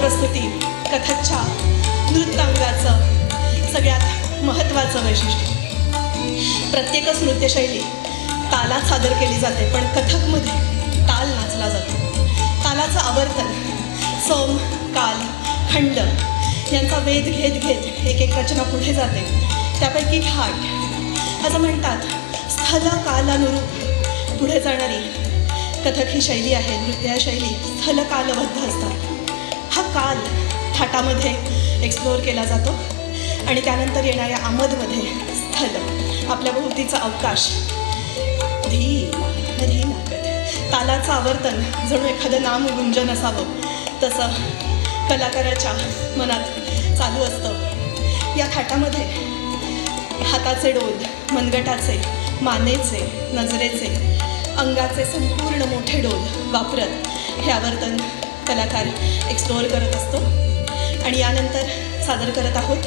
प्रस्तुती कथकच्या नृत्यांगाचं सगळ्यात महत्त्वाचं वैशिष्ट्य। प्रत्येकच नृत्यशैली तालात सादर केली जाते, पण कथकमध्ये ताल नाचला जातो। तालाचं आवर्तन सम, काल, खंड यांचा वेध घेत घेत एक एक रचना पुढे जाते। त्यापैकी थाट असं म्हणतात, स्थल कालानुरूप पुढे जाणारी कथक ही शैली आहे। नृत्य शैली स्थल कालबद्ध असतात। हा काल थाटामध्ये एक्सप्लोअर केला जातो आणि त्यानंतर येणाऱ्या आमदमध्ये स्थल, आपल्या भोवतीचा अवकाश, धीना धीनागत तालाचं आवर्तन जणू एखादं नामगुंजन असावं तसं कलाकाराच्या मनात चालू असतं। या थाटामध्ये हाताचे डोल, मनगटाचे, मानेचे, नजरेचे, अंगाचे संपूर्ण मोठे डोल वापरत हे आवर्तन कलाकार एक्सप्लोअर करत असतो। आणि यानंतर सादर करत आहोत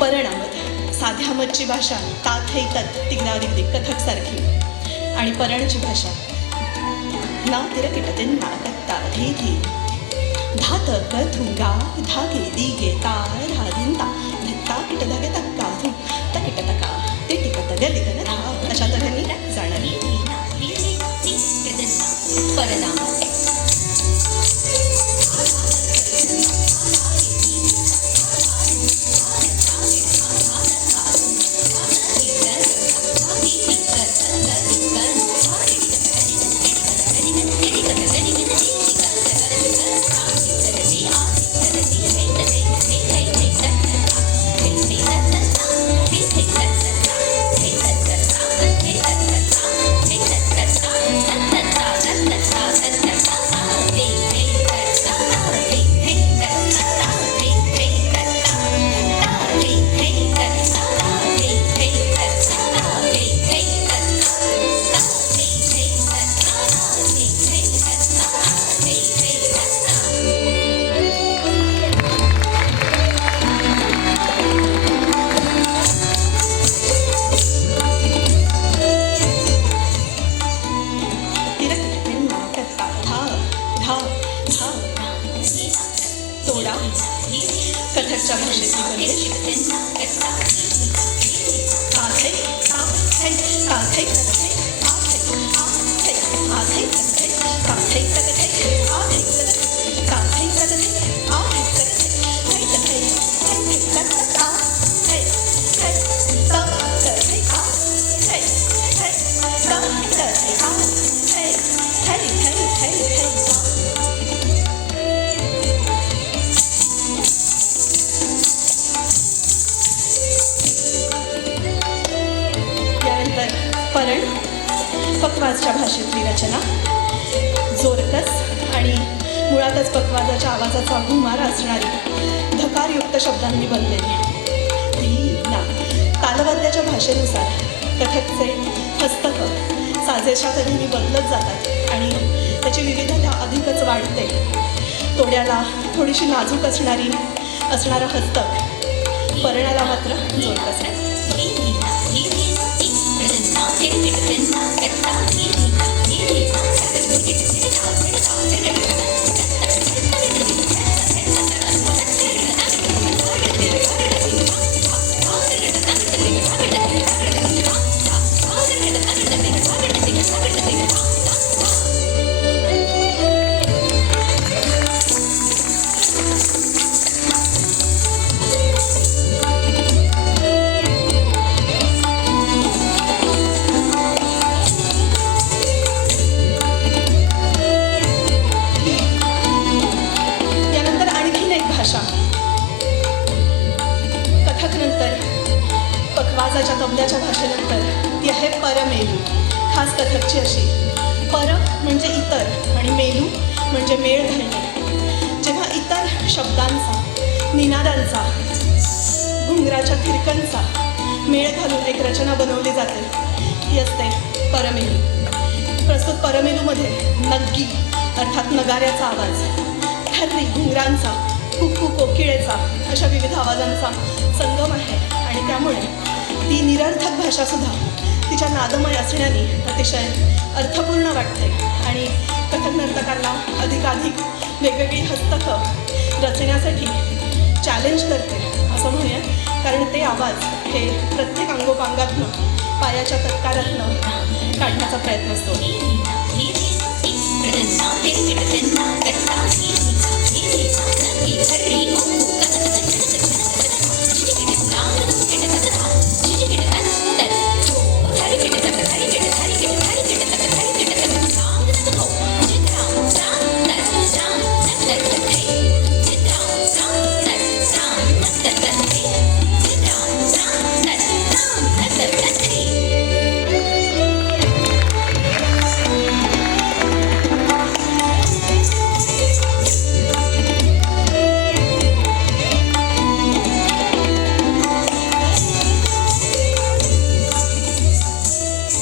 परणमत। साध्या मच्छी भाषा तात हे तत् तिग्नादिग्दिक कथकसारखी, आणि परणची भाषा ना तिरकिटते नाकत्ता धी धी धात कथुंगा धागे दिगे तार धादिंता धित्ता किट धागे तक्का धू तकिट तका ते टिकत गलिगन धा, अशा तऱ्हेने जाणारी परणमत। Let's परण पखवाजच्या भाषेतली रचना, जोरकस आणि मुळातच पखवाजाच्या आवाजाचा घुमारा असणारी धकारयुक्त शब्दांनी बनलेली धीना. तालवाद्याच्या भाषेनुसार कथकचे हस्तक साजेशा तऱ्हेने बदलत जातात आणि त्याची विविधता अधिकच वाढते. तोड्याला थोडीशी नाजूक असणारं हस्तक, परणाला मात्र जोरकस आहे. कथकनंतर पखवाजाच्या तबल्याच्या भाषेनंतर ती आहे परमेलू. खास कथकची अशी, पर म्हणजे इतर आणि मेलू म्हणजे मेळ घालणे. जेव्हा इतर शब्दांचा, निनादांचा, घुंगराच्या थिरकणचा मेळ घालून एक रचना बनवली जाते ती असते परमेलू. प्रस्तुत परमेलूमध्ये नग्गी अर्थात नगाऱ्याचा आवाज, ठर्री घुंगरांचा, कुक्कू कोकिळेचा अशा विविध आवाजांचा संगम आहे आणि त्यामुळे ती निरर्थक भाषासुद्धा तिच्या नादमय असण्याने अतिशय अर्थपूर्ण वाटते आणि कथक नर्तकांना अधिकाधिक वेगवेगळी हस्तकं रचण्यासाठी चॅलेंज करते असं म्हणूया. कारण ते आवाज हे प्रत्येक अंगोपांगातनं, पायाच्या तत्कारातनं काढण्याचा प्रयत्न असतो.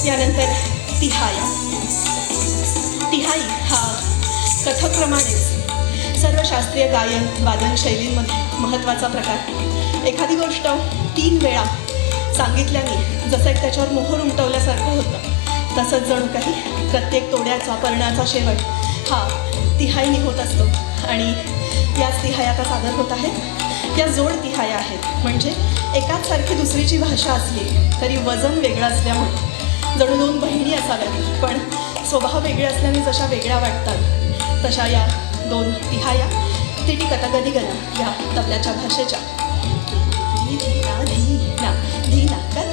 यानंतर तिहाया. तिहाई हा कथकप्रमाणेच सर्व शास्त्रीय गायन वादन शैलींमध्ये महत्त्वाचा प्रकार. एखादी गोष्ट 3 वेळा सांगितल्याने जसं एक त्याच्यावर मोहर उमटवल्यासारखं होतं, तसंच जणू काही प्रत्येक तोड्याचा, पर्णाचा शेवट हा तिहाईनी होत असतो. आणि याच तिहाया आता सादर होत आहेत. या जोड तिहाया आहेत, म्हणजे एकाच सारखी दुसरीची भाषा असली तरी वजन वेगळं असल्यामुळे जणू 2 बहिणी असाव्यात, पण स्वभाव वेगळे असल्याने जशा वेगळ्या वाटतात तशा या 2 तिहाया तिटी कथकली गला या तबल्याच्या भाषेच्या धीना कथ.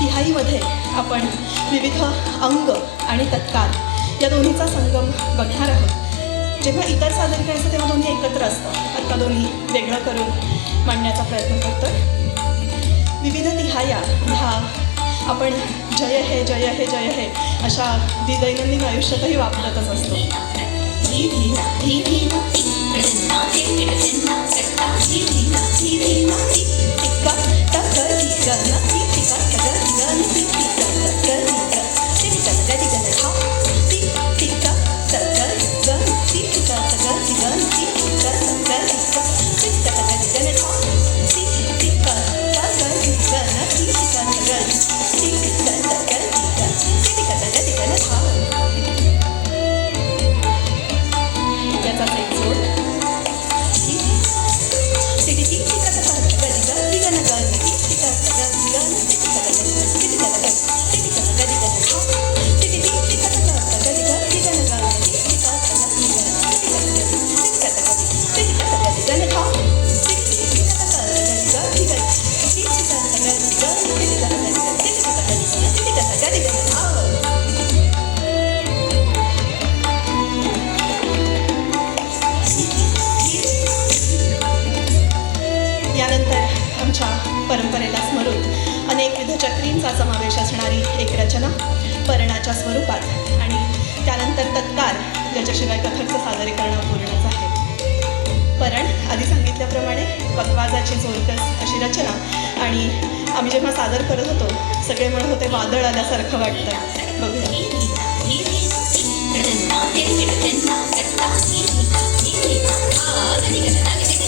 तिहाईमध्ये आपण विविध अंग आणि तत्कार या दोन्हीचा संगम बघणार आहोत. जेव्हा इतर सादरीकरण असतं तेव्हा दोन्ही एकत्र असतं. आता दोन्ही वेगळं करून मांडण्याचा प्रयत्न करतो. विविध तिहाया ह्या आपण जय हे जय हे जय हे अशा दैनंदिन आयुष्यातही वापरतच असतो. पंचमींचा समावेश असणारी एक रचना पर्णाच्या स्वरूपात आणि त्यानंतर तत्काळ ज्याच्याशिवाय कथकचं सादरीकरण पूर्णच आहे. परण आधी सांगितल्याप्रमाणे ककवाजाची जोरकस अशी रचना आणि आम्ही जेव्हा सादर करत होतो सगळे म्हणत होते वादळ आल्यासारखं वाटतं. बघूया. Ah,